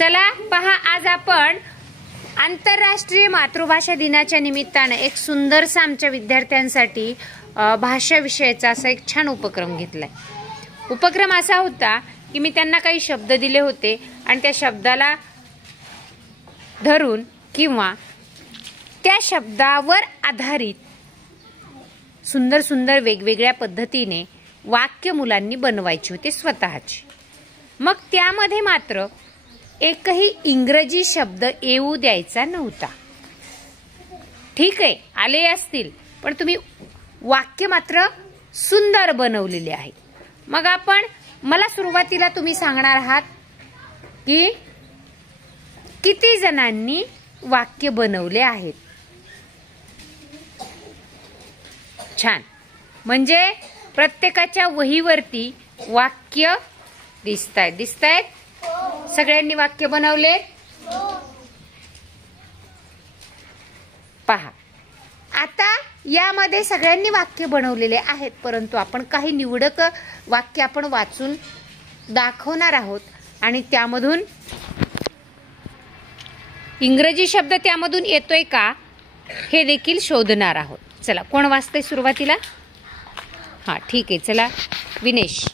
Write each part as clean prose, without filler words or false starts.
चला पहा, आज आपण आंतरराष्ट्रीय मातृभाषा दिनाच्या निमित्ताने एक सुंदरसा आमच्या विद्यार्थ्यांसाठी भाषा विषयाचा असा एक छान उपक्रम घेतलाय। उपक्रम असा होता की मी त्यांना काही शब्द दिले होते आणि त्या शब्दाला धरून किंवा त्या शब्दावर आधारित सुंदर सुंदर वेगवेगळ्या पद्धतीने वाक्य मुलांनी बनवायची होते स्वतःची। मग त्यामध्ये मात्र एकही इंग्रजी शब्द येऊ द्यायचा नव्हता। ठीक आहे, आले असतील, पण तुम्ही वाक्य मात्र सुंदर बनवलेले आहे। मग मला सुरुवातीला तुम्ही सांगणार आहात की किती जणांनी वाक्य बनवले आहेत। छान, म्हणजे प्रत्येकाच्या वहीवरती वाक्य दिसतायत। सगळ्यांनी वाक्य बनवले? पहा, आता यामध्ये सगळ्यांनी वाक्य बनवलेले आहेत, परंतु आपण काही निवडक वाक्य आपण वाचून दाखवणार आहोत आणि त्यामधून इंग्रजी शब्द त्यामधून येतोय का हे देखील शोधणार आहोत। चला, कोण वाचतंय सुरुवातीला? हा, ठीक आहे, चला विनेश।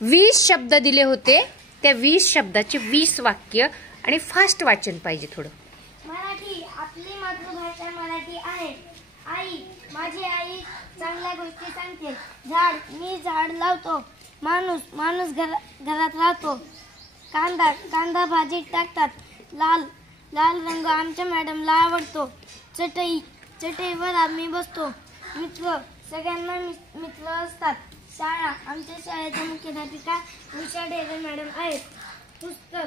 20 शब्द दिले होते, त्या 20 शब्दाचे 20 वाक्य आणि फास्ट वाचन पाहिजे थोडं। मराठी आपली मातृभाषा मराठी आहे। आई, माझी आई चांगल्या गोष्टी सांगते। झाड, मी झाड लावतो। माणूस घरात राहतो। कांदा भाजीत टाकतात। लाल रंग आमच्या मॅडमला आवडतो। चटईवर आम्ही बसतो। मित्र, सगळ्यांना मित्र असतात। शाळा, आमच्या शाळेच्या मुख्याध्यापिका उषा ढेरे मॅडम आहेत। पुस्तक,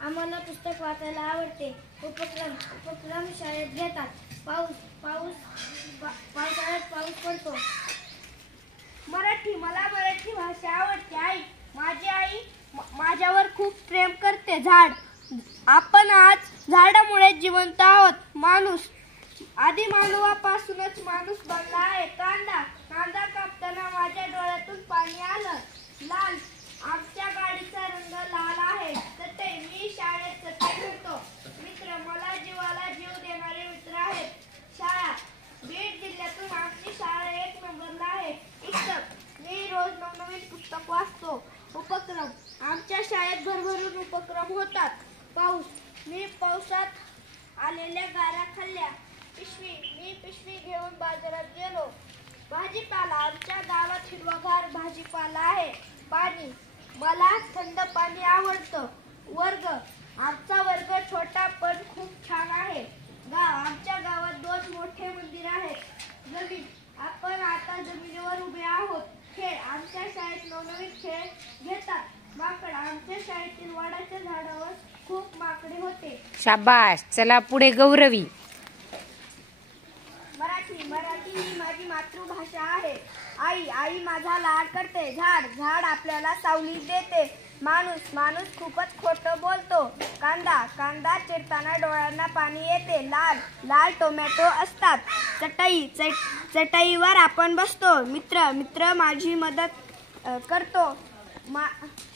आम्हाला पुस्तक वाचायला आवडते। उपक्रम शाळेत घेतात। पावसाळ्यात पाऊस पडतो। मराठी, मला मराठी भाषा आवडते। आई, माझी आई माझ्यावर खूप प्रेम करते। झाड, आपण आज झाडामुळे जिवंत आहोत। माणूस, आधी मानवापासूनच माणूस बनला आहे। कांदा कापताना माझ्या डोळ्यातून पाणी आलं। लाल, आमच्या गाडीचा रंग लाल आहे। चटई, मी शाळेत चटई घेतो। मित्र, मला जीवाला जीव देणारे मित्र आहेत। शाळा, बीड जिल्ह्यातून आमची शाळा 1 नंबरला आहे। पुस्तक, मी रोज नवनवीन पुस्तक वाचतो। उपक्रम, आमच्या शाळेत भरभरून उपक्रम होतात। पाऊस, मी पावसात आलेल्या गारा खाल्ल्या। पिशवी, मी पिशवी घेऊन बाजारात गेलो। भाजीपाला, आमच्या गावात हिरवागार भाजीपाला आहे। पाणी, मला थंड पाणी आवडतं। वर्ग, आमचा वर्ग छोटा पण खूप छान आहे। गाव, आमच्या गावात 2 मोठे मंदिर आहेत। जमीन, आपण आता जमिनीवर उभे आहोत। खेळ, आमच्या शाळेत नवनवीन खेळ घेतात। माकड, आमच्या शाळेतील वडाच्या झाडावर खूप माकडे होते। शाबास, चला पुढे गौरवी। मराठी ही माझी मातृभाषा आहे। आई माझा लाड करते। झाड आपल्याला सावली देते। माणूस खूपच खोटं बोलतो। कांदा चिरताना डोळ्यांना पाणी येते। लाल टोमॅटो असतात। चटईवर आपण बसतो। मित्र माझी मदत करतो।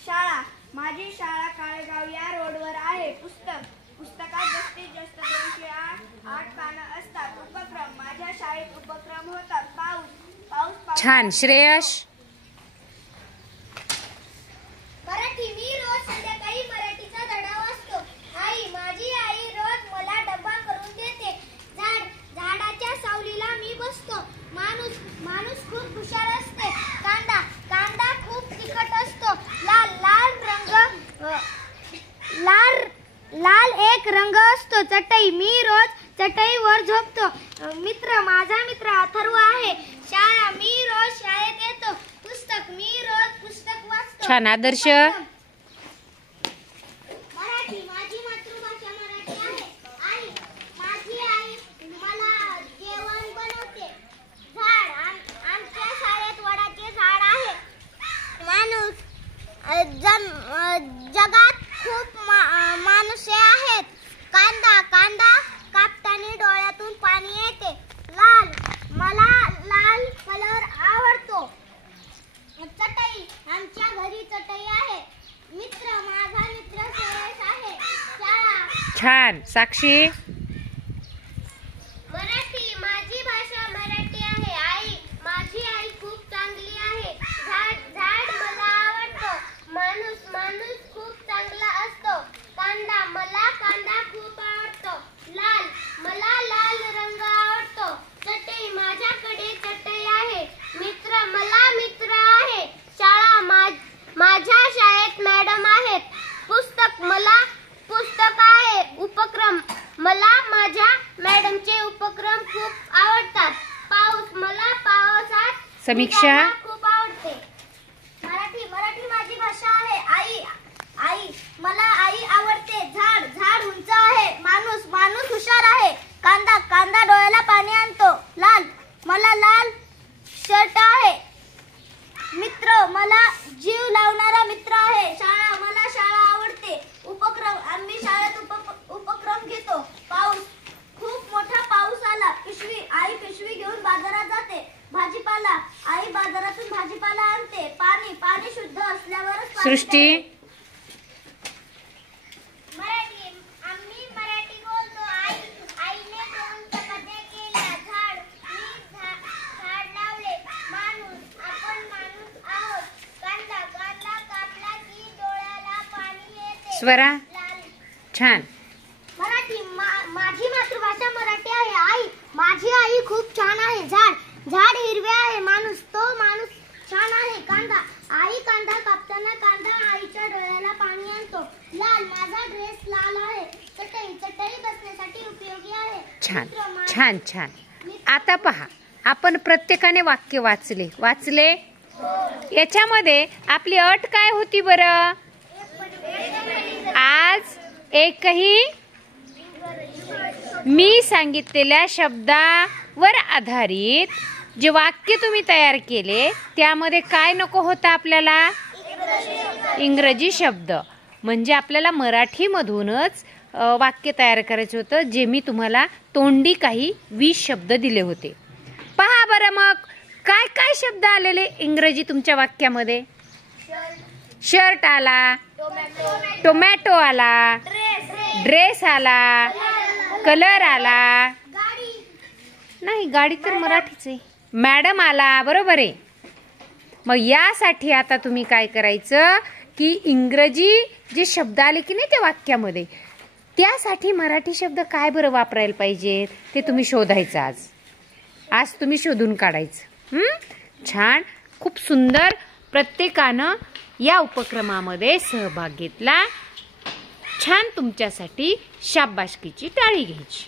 शाळा, माझी शाळा काळेगाव या रोडवर आहे। पुस्तकात जास्तीत जास्त 208 पानं असतात। उपक्रम, माझ्या शाळेत उपक्रम होतात। पाऊस। छान, श्रेयश। मराठी, मी रोज संध्याकाळी मराठीचा धडा वाचतो। माझी आई रोज मला डब्बा करून देते। झाडाच्या सावलीला मी बसतो। माणूस खूप हुशार असते। कांदा खूप तिखट असतो। लाल एक रंग असतो। चटई, मी रोज चटईवर झोपतो। मित्र, माझा मित्र अथर्व आहे। शाळा, मी रोज शाळेत येतो। पुस्तक, मी रोज पुस्तक वाचतो। छान, आदर्श। मराठी, माझी मातृभाषा मराठी आहे। माझी आई मला जेवण बनवते। झाड, आमच्या शाळेत वडाचे झाड आहे। माणूस, जगात खूप माणसे आहेत। कांदा कापताना डोळ्यातून पाणी येते। मला लाल कलर आवडतो। चटई, आमच्या घरी चटई आहे। छान. साक्षी. मराठी माझी भाषा मराठी आहे. आई माझी आई खूप चांगली आहे. झाड झाड मला आवडतं. माणूस माणूस खूप चांगला असतो. कांदा मला कांदा खूप आवडतो. लाल मला लाल रंग आवडतो. चटई माझ्याकडे चटई आहे. मित्र मला मित्र आहे. शाळा माझ्या शाळेत मॅडम आहेत. पुस्तक मला पुस्तक आहे. उपक्रम मला माझ्या मॅडमचे उपक्रम खूप आवडतात. पाऊस मला पावसात समीक्षा. भिजायला खूप आवडते. मराठी माझी भाषा आहे. आई मला आई आवडते. झाड झाड उंच आहे. माणूस माणूस हुशार आहे. कांदा डोळ्याला पाणी आणतो. लाल मला लाल शर्ट आहे. मित्र मला जीव लावणारा मित्र आहे. शाळा मला शाळा आवडते. उपक्रम आम्ही शाळेत उपक्रम घेतो. पाऊस खूप मोठा पाऊस आला. आई पिशवी घेऊन बाजारात जाते. भाजीपाला आई बाजारातून भाजीपाला आणते. पाणी शुद्ध असल्यावरच सृष्टी. आम्ही मराठी बोलतो. आईने 2 चपात्या केल्या. मी झाड लावले. माणूस आपण माणूस आहोत. कांदा कापला की डोळ्याला पाणी येते. स्वरा. छान. मराठी माझी मातृभाषा मराठी आहे. माझी आई खूप छान आहे. झाड हिरवे आहे. माणूस छान आहे. कांदा कापताना कांदा आईच्या डोळ्याला पाणी आणतो. लाल माझा ड्रेस लाल आहे. चटई बसण्यासाठी उपयोगी आहे. छान. छान. आता पहा, आपण प्रत्येकाने वाक्य वाचले. याच्यामध्ये आपली अट काय होती बरं? आज एकही मी सांगितलेल्या शब्दावर आधारित जे वाक्य तुम्ही तयार केले त्यामध्ये काय नको होता आपल्याला? इंग्रजी शब्द. म्हणजे आपल्याला मराठीमधूनच वाक्य तयार करायचं होतं, जे मी तुम्हाला तोंडी काही 20 शब्द दिले होते. पहा बरं मग काय काय शब्द आलेले इंग्रजी तुमच्या वाक्यामध्ये? शर्ट आला, टोमॅटो आला, ड्रेस आला, कलर आला. नाही, गाडी तर मराठीच आहे. मॅडम आला, बरोबर आहे. मग यासाठी आता तुम्ही काय करायचं की इंग्रजी जे शब्द आले की नाही त्या वाक्यामध्ये, त्यासाठी मराठी शब्द काय बरं वापरायला पाहिजेत ते तुम्ही शोधायचं. आज तुम्ही शोधून काढायचं. छान. खूप सुंदर. प्रत्येकानं या उपक्रमामध्ये सहभाग घेतला. छान. तुमच्यासाठी शाबासकीची टाळी घ्यायची.